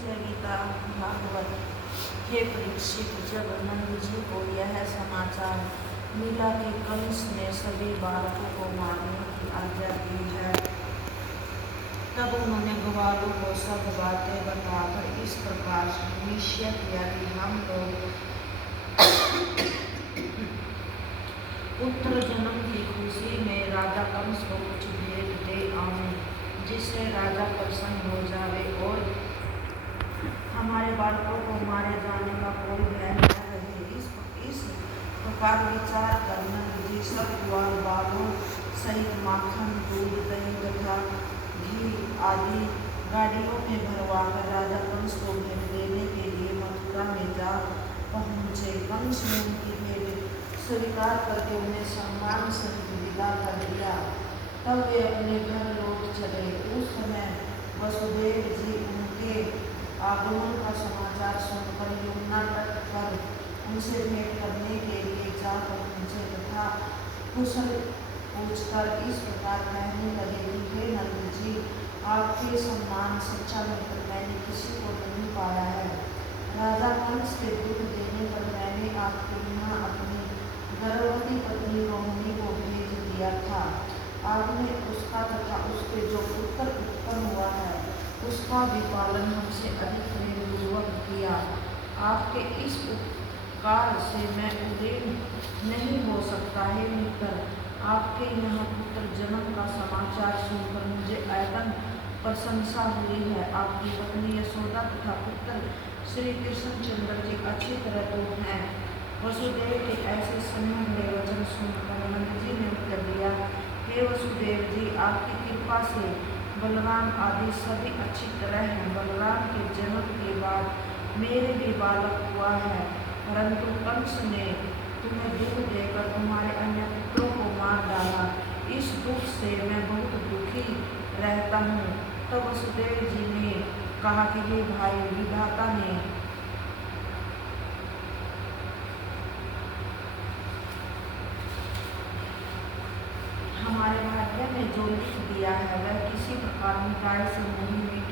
जय गीता भागवत। हे परीक्षित, जब नंद जी को यह समाचार मिला कि कंस ने सभी बालकों को मारने की आज्ञा दी है, तब उन्होंने ग्वालों को सब बातें बताकर इस प्रकार निश्चय किया कि हम लोग उत्तर जन्म की खुशी में राजा कंस को कुछ भेंट दे आऊं, जिससे राजा प्रसन्न हो जावे और हमारे बालकों को मारे जाने का कोई भय न रहे। इस प्रकार विचार कर नंद जी सब ग्वाल बालों सहित माखन, दूध, दही तथा घी आदि गाड़ियों में भरवाकर राजा कंस को भेंट देने के लिए मथुरा में जा पहुँचे। कंस ने उनकी भेंट स्वीकार करके उन्हें सम्मान सहित विदा कर दिया। तब वे अपने घर लौट चले। उस समय वसुदेव जी उनके आगमन का समाचार सुनकर यमुना तट पर उनसे भेंट करने के लिए जा पहुँचे तथा कुशल पूछकर इस प्रकार कहने लगे कि हे नंद जी, आपके सम्मान सच्चा मित्र मैंने किसी को नहीं पाया है। राजा कंस के दुख देने पर मैंने आपके यहाँ अपनी गर्भवती पत्नी रोहिणी को भेज दिया था। आपने उसका तथा उसके जो पुत्र उत्पन्न हुआ है उसका भी पालन हमसे अधिक प्रेमपूर्वक किया। आपके इस उपकार से मैं उदीर्ण नहीं हो सकता। हे मित्र, आपके यहाँ पुत्र जन्म का समाचार सुनकर मुझे ऐतन प्रशंसा हुई है। आपकी पत्नी यशोदा तथा पुत्र श्री कृष्णचंद्र जी अच्छी तरह तो हैं। वसुदेव के ऐसे स्नेह भरे वचन सुनकर नंद जी ने उत्तर दिया, हे वसुदेव जी, आपकी कृपा से बलराम आदि सभी अच्छी तरह हैं। बलराम के जन्म के बाद मेरे भी बालक हुआ है, परंतु कंस ने तुम्हें दुख देकर तुम्हारे अन्य पुत्रों को मार डाला। इस दुख से मैं बहुत दुखी रहता हूँ। तब वसुदेव जी ने कहा कि हे भाई, विधाता ने हमारे भाग्य में जो लिख दिया है वह किसी प्रकार मिटाई से नहीं मिट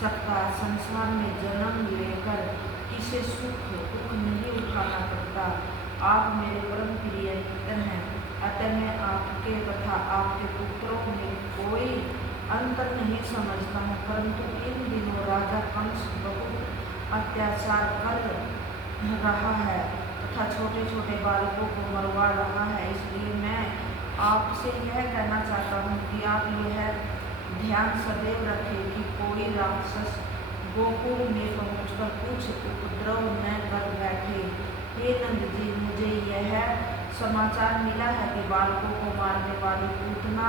सकता। संसार में जन्म लेकर किसे सुख दुख नहीं उठाना पड़ता। आप मेरे परम प्रिय मित्र हैं, अतः मैं आपके तथा आपके पुत्रों में कोई अंतर नहीं समझता हूँ। परंतु इन दिनों राजा कंस बहुत अत्याचार कर रहा है तथा छोटे छोटे बालकों को मरवा रहा है। इसलिए मैं आपसे यह कहना चाहता हूँ कि आप यह ध्यान सदैव रखें कि कोई राक्षस गोकुल में पहुंचकर कुछ उपद्रव न कर बैठे। हे नंद जी, मुझे यह समाचार मिला है कि बालकों को मारने वाली पूतना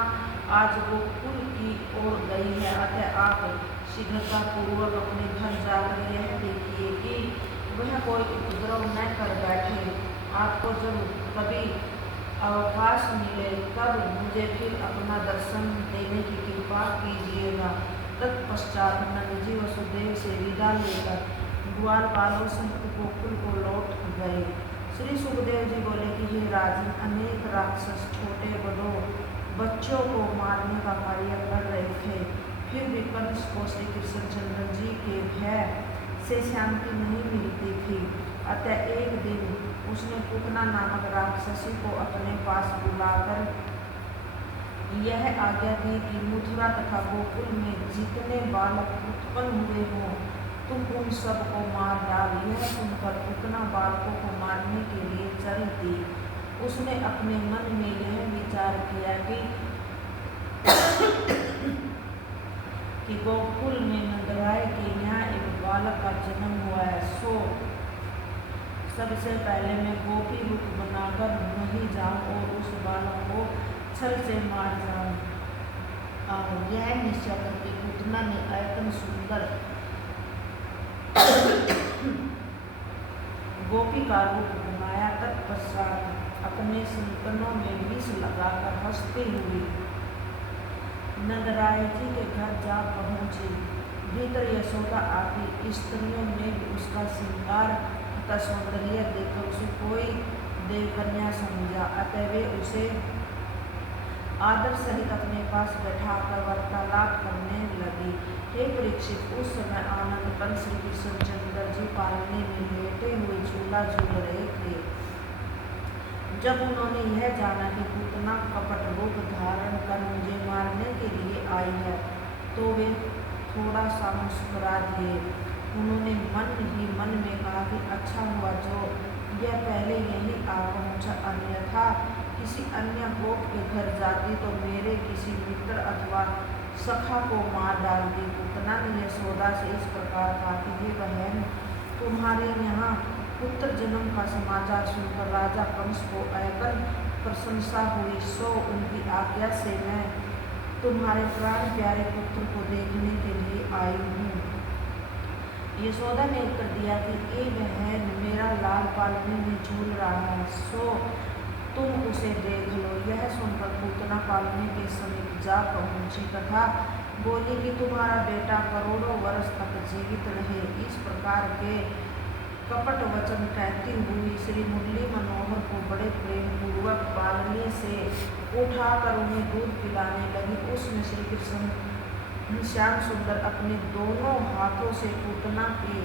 आज गोकुल की ओर गई है। अतः आप शीघ्रता पूर्वक अपने घर जाकर यह देखिए कि वह कोई उपद्रव न कर बैठे। आपको जब कभी अवकाश मिले तब मुझे फिर अपना दर्शन देने की कृपा कीजिएगा। तत्पश्चात नंद जी वसुदेव से विदा लेकर ग्वाल बालों सहित गोकुल को लौट गए। श्री सुखदेव जी बोले कि हे राजन, अनेक राक्षस छोटे बड़ों बच्चों को मारने का कार्य कर रहे थे, फिर भी कंस को श्री कृष्णचंद्र जी के भय से शांति नहीं मिलती थी। अतः एक दिन उसने पूतना नामक राक्षसी को अपने पास बुलाकर यह आज्ञा दी कि मथुरा तथा गोकुल में जितने बालक उत्पन्न हुए हों तुम उन सब को मार डाल। यह सुनकर पूतना बालकों को मारने के लिए चल दी। उसने अपने मन में यह विचार किया कि गोकुल में नंदराय के यहाँ एक बालक का जन्म हुआ है, सो सबसे पहले मैं गोपी रूप बनाकर वहीं जाऊं और उस बालक को छल से मार जाऊं। यह निश्चय करके पूतना ने ऐतन सुंदर गोपी का रूप बनाया। तत्पश्चात अपने संकनों में विष लगाकर हंसती हुई नंदराय जी के घर जा पहुंची। भीतर यशोदा आदि स्त्रियों ने भी उसका श्रृंगार तथा सौंदर्य देखकर उसे कोई देवकन्या समझा। अतः वे उसे आदर सहित अपने पास बैठाकर वार्तालाप करने लगी। हे परीक्षित, उस समय आनंद कंस श्री पालने में लेटे हुए झूला झूल रहे थे। जब उन्होंने यह जाना कि पूतना कपट रूप धारण कर मुझे मारने के लिए आई है, तो वे थोड़ा सा मुस्कुरा दिए। उन्होंने मन ही मन में कहा कि अच्छा हुआ जो यह पहले यहीं आ पहुंचा, अन्यथा किसी अन्य गोप के घर जाती तो मेरे किसी मित्र अथवा सखा को मार डालती। पूतना ने यशोदा से इस प्रकार कहा कि हे बहन, तुम्हारे यहाँ पुत्र जन्म का समाचार सुनकर राजा कंस को अयकर प्रशंसा हुई, सो उनकी आज्ञा से मैं तुम्हारे प्राण प्यारे पुत्र को देखने के लिए आई हूँ। यशोदा ने उत्तर दिया कि ए बहन, मेरा लाल पालने में झूल रहा है, सो तुम उसे देख लो। यह सुनकर पूतना पालने के समीप जा पहुंची तथा बोली कि तुम्हारा बेटा करोड़ों वर्ष तक जीवित रहे। इस प्रकार के कपट वचन कहती हुई श्री मुरली मनोहर को बड़े प्रेम पूर्वक पालने से उठाकर उन्हें दूध पिलाने लगी। उसमें श्री कृष्ण श्याम सुंदर अपने दोनों हाथों से पूतना के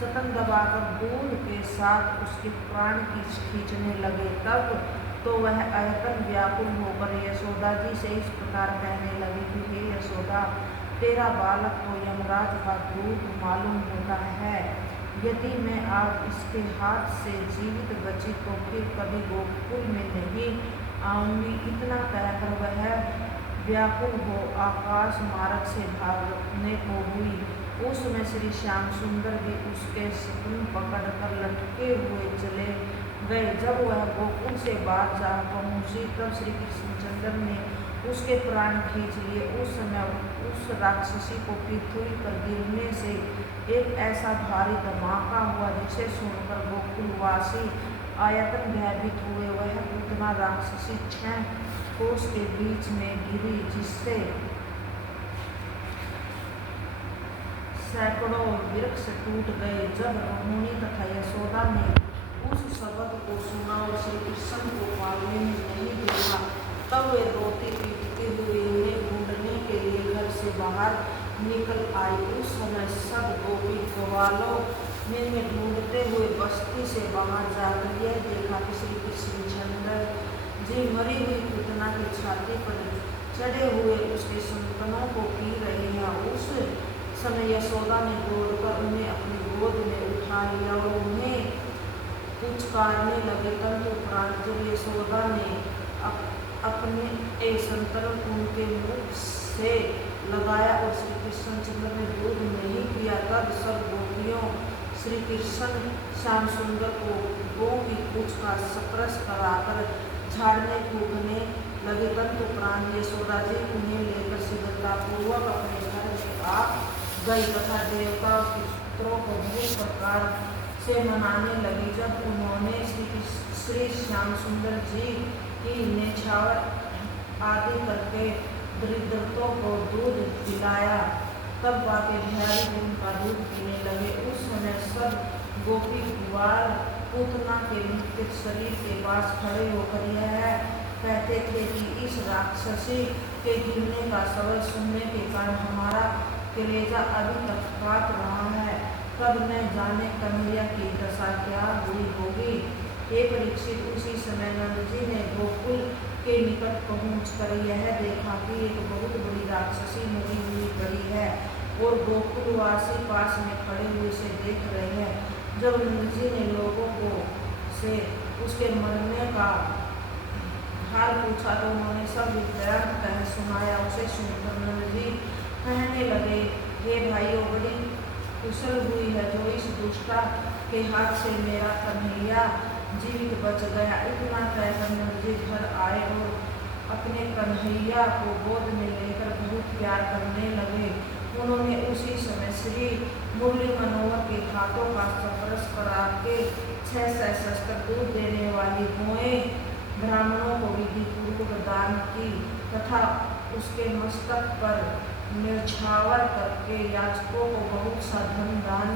स्तन दबाकर दूध के साथ उसके प्राण खींचने लगे। तब तो वह अयतन व्याकुल होकर यशोदा जी से इस प्रकार कहने लगी कि हे यशोदा, तेरा बालक तो यमराज का दूध मालूम होता है। यदि मैं आज इसके हाथ से जीवित बची तो फिर कभी गोकुल में नहीं आऊंगी। इतना कहकर वह व्याकुल हो आकाश मार्ग से भागने को हुई। उसमें श्री श्याम सुंदर भी उसके स्तन पकड़कर लटके हुए चले गए। जब वह गोकुल से बाहर जा पहुंची तब श्री कृष्णचंद्र ने उसके प्राण खींच लिए। उस समय उस राक्षसी को पृथ्वी पर गिरने से एक ऐसा भारी धमाका हुआ जिसे सुनकर गोकुलवासी आयतन भयभीत हुए। वह पूतना राक्षसी 6 कोस के बीच में गिरी, जिससे सैकड़ों वृक्ष टूट गए। जब रोहिणी तथा यशोदा ने उस शब्द को सुना और श्री कृष्ण को पालने में नहीं देखा, तब वे रोती पीटती हुई उन्हें ढूंढने के लिए घर से बाहर निकल आई। उस समय सब गोपी ग्वालों ने ढूंढते हुए बस्ती से बाहर जाकर यह देखा कि श्री कृष्णचंद्र जी मरी हुई पूतना की छाती पर चढ़े हुए उसके संतानों को पी रहे हैं। उस समय यशोदा ने दौड़कर उन्हें अपनी गोद में उठा लिया और उन्हें पुचकारने लगे। तदुपरांत जब यशोदा ने अपने एक संतरण उनके मुख से लगाया और श्री कृष्णचंद्र ने दूध नहीं पिया, तब सब गोपियों श्री कृष्ण श्याम सुंदर को गौ की पूंछ का स्पर्श कराकर झाड़ने फूकने लगे। तदुपरांत यशोदा जी उन्हें लेकर शीघ्रतापूर्वक अपने घर में आ गई तथा देवता और पुत्रों को बहुत प्रकार से मनाने लगी। जब उन्होंने श्री श्याम सुंदर जी की नेछावर आदि करके दरिद्रों को दूध पिलाया, तब बाके बिहारी उनका दूध पीने लगे। उस समय सब गोपी ग्वाल पूतना के मृत शरीर के पास खड़े होकर यह कहते थे कि इस राक्षसी के गिरने का शब्द सुनने के कारण हमारा कलेजा अभी तक काट रहा है। कब न जाने कन्हैया की दशा क्या हुई होगी। हे परीक्षित, उसी समय नंद जी ने गोकुल के निकट पहुंचकर यह देखा कि एक बहुत बड़ी राक्षसी मरी हुई पड़ी है और गोकुलवासी पास में खड़े हुए से देख रहे हैं। जब नंद जी ने लोगों को से उसके मरने का हाल पूछा तो उन्होंने सब वृत्तांत कह सुनाया। उसे सुनकर नंद जी कहने लगे, हे भाइयों, बड़ी कुशल हुई है जो इस दुष्टा के हाथ से मेरा कन्हैया जीवित बच गया। इतना कहकर नंद जी घर आए और अपने कन्हैया को गोद में लेकर बहुत प्यार करने लगे। उन्होंने उसी समय श्री मुरली मनोहर के हाथों का स्पर्श करा के 6 सहस्त्र दूध देने वाली गौएं ब्राह्मणों को विधि पूर्वक दान की तथा उसके मस्तक पर न्यौछावर करके याचकों को बहुत सा धन दान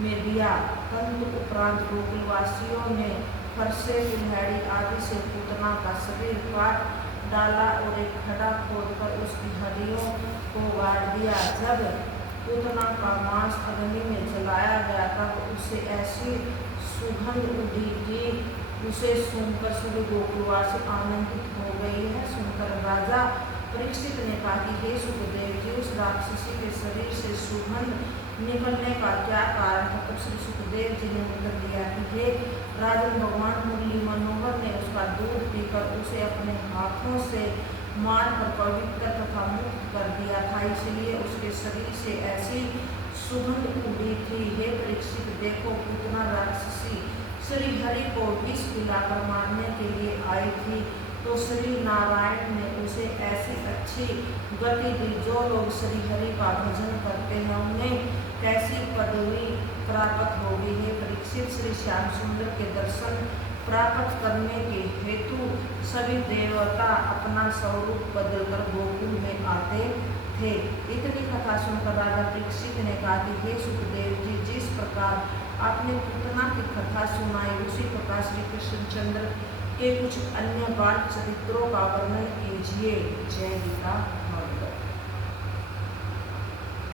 में दिया। तदुपरांत गोकुलवासियों ने फरसे, कुल्हाड़ी आदि से पूतना का शरीर काट डाला और एक खड्डा खोदकर उसकी हड्डियों को गाड़ दिया। जब पूतना का मांस अग्नि में जलाया गया तब उससे ऐसी सुगंध उठी कि उसे सुनकर सभी गोकुलवासी आनंदित हो गई है। सुनकर राजा परीक्षित ने कहा कि हे सुखदेव जी, उस राक्षसी के शरीर से सुगंध निकलने का क्या कारण था? तब श्री सुखदेव जी ने उत्तर दिया कि हे राजन, भगवान मुरली मनोहर ने उसका दूध पीकर उसे अपने हाथों से मारकर पवित्र तथा मुक्त कर दिया था, इसलिए उसके शरीर से ऐसी सुगंध उड़ी थी। हे परीक्षित, देखो, पूतना राक्षसी श्री हरि को विष पिलाकर मारने के लिए आई थी, तो श्री नारायण ने उसे ऐसी अच्छी गति दी। जो लोग श्री हरि का भजन करते हैं उन्हें कैसी पदवी प्राप्त होगी? हे परीक्षित, श्री श्याम सुंदर के दर्शन प्राप्त करने के हेतु सभी देवता अपना स्वरूप बदलकर गोकुल में आते थे। इतनी कथा सुनकर राजा परीक्षित ने कहा कि हे सुखदेव जी, जिस प्रकार आपने पूतना की कथा सुनाई, उसी प्रकार श्री कृष्णचंद्र के कुछ अन्य बाल चरित्रों का वर्णन कीजिए। जय गीता।